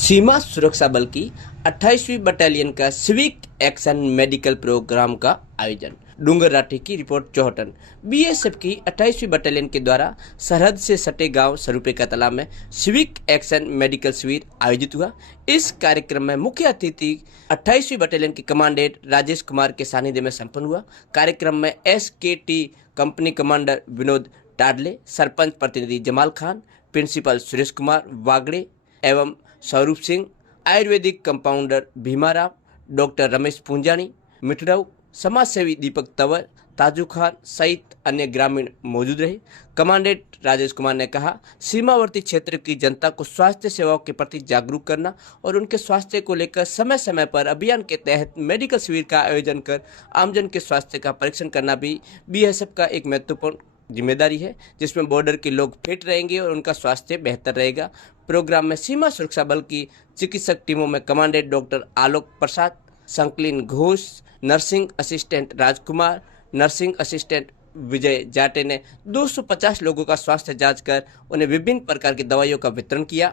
सीमा सुरक्षा बल की 28वीं बटालियन का सिविक एक्शन मेडिकल प्रोग्राम का आयोजन। डूंगर राठी की रिपोर्ट चौहटन। बीएसएफ की 28वीं बटालियन के द्वारा सरहद से सटे गांव सरूपे का तालाब में सिविक एक्शन मेडिकल शिविर आयोजित हुआ। इस कार्यक्रम में मुख्य अतिथि 28वीं बटालियन के कमांडेंट राजेश कुमार के सानिध्य में संपन्न हुआ। कार्यक्रम में SKT company commander Vinod Tadle, sarpanch प्रतिनिधि जमाल खान, प्रिंसिपल सुरेश कुमार वागड़े एवं Swaroop Singh, ayurvedic compounder Bhimrao, doctor Ramesh Punjani, Mithdau, समाजसेवी दीपक तंवर, ताजू खान सहित अन्य ग्रामीण मौजूद रहे। कमांडेंट राजेश कुमार ने कहा, सीमावर्ती क्षेत्र की जनता को स्वास्थ्य सेवाओं के प्रति जागरूक करना और उनके स्वास्थ्य को लेकर समय समय पर अभियान के तहत मेडिकल शिविर का आयोजन कर आमजन के स्वास्थ्य का परीक्षण करना भी बीएसएफ का एक महत्वपूर्ण जिम्मेदारी है, जिसमें बॉर्डर के लोग फिट रहेंगे और उनका स्वास्थ्य बेहतर रहेगा। प्रोग्राम में सीमा सुरक्षा बल की चिकित्सक टीमों में कमांडेंट डॉक्टर आलोक प्रसाद, संकलिन घोष, नर्सिंग असिस्टेंट राजकुमार, नर्सिंग असिस्टेंट विजय जाटे ने 250 लोगों का स्वास्थ्य जांच कर उन्हें विभिन्न प्रकार की दवाइयों का वितरण किया।